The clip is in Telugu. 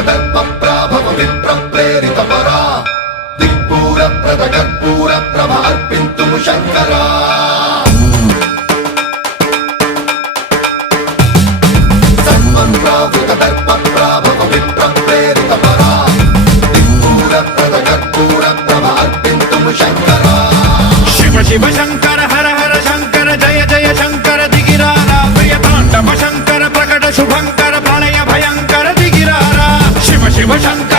దర్పప్రాభవ విప్రప్రేరిత పరా దిక్పూర ప్రద కర్పూర ప్రభ అర్పింతుము శంకరా సర్వం ప్రావృత దర్పప్రాభవ విప్రప్రేరిత పరా దిక్పూర ప్రద కర్పూర ప్రభ అర్పింతుము శంకరా శివ శివ శంకర హర హర శంకర జయ జయ శంకర దిగిరారా ప్రియ తాండవ శంకర ప్రకట శుభంకర ప్రళయ భయంకర దిగిరారా శివ శివ శంకర